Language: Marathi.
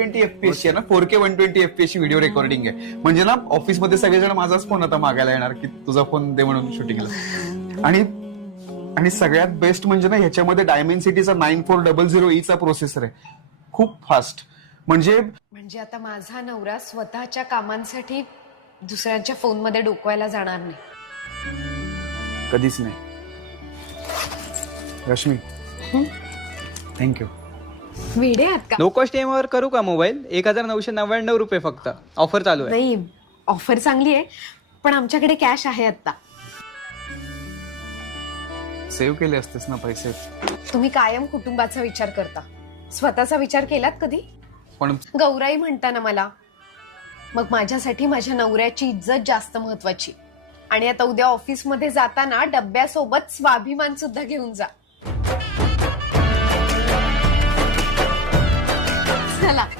120 FPS आहे ना, 4K 120 FPS ची व्हिडिओ रेकॉर्डिंग आहे. म्हणजे ना ऑफिसमध्ये सगळेजण माझाच फोन आता मागायला येणार की तुझा फोन दे म्हणून शूटिंगला. आणि सगळ्यात बेस्ट म्हणजे ना ह्याच्यामध्ये डायमेन्सिटीचा 9400E चा प्रोसेसर आहे, खूप फास्ट. म्हणजे आता माझा नवरा स्वतःच्या कामांसाठी दुसऱ्यांच्या फोनमध्ये डोकवायला जाणार नाही. कधीच नाही. रश्मी, थँक्यू. वेडे आहात का? नो कॉस्ट ईएमआय वर करू का मोबाईल? 1999 रुपये फक्त. ऑफर चालू आहे. नाही, ऑफर चांगली आहे, पण आमच्याकडे कॅश आहे आता. सेव्ह केले असतेस ना पैसे. तुम्ही कायम कुटुंबाचा विचार करता, स्वतःचा विचार केलात कधी? पण गौराई म्हणता ना मला, मग माझ्यासाठी माझ्या नवऱ्याची इज्जत जास्त महत्वाची. आणि आता उद्या ऑफिसमध्ये जाताना डब्यासोबत स्वाभिमान सुद्धा घेऊन जा. चला.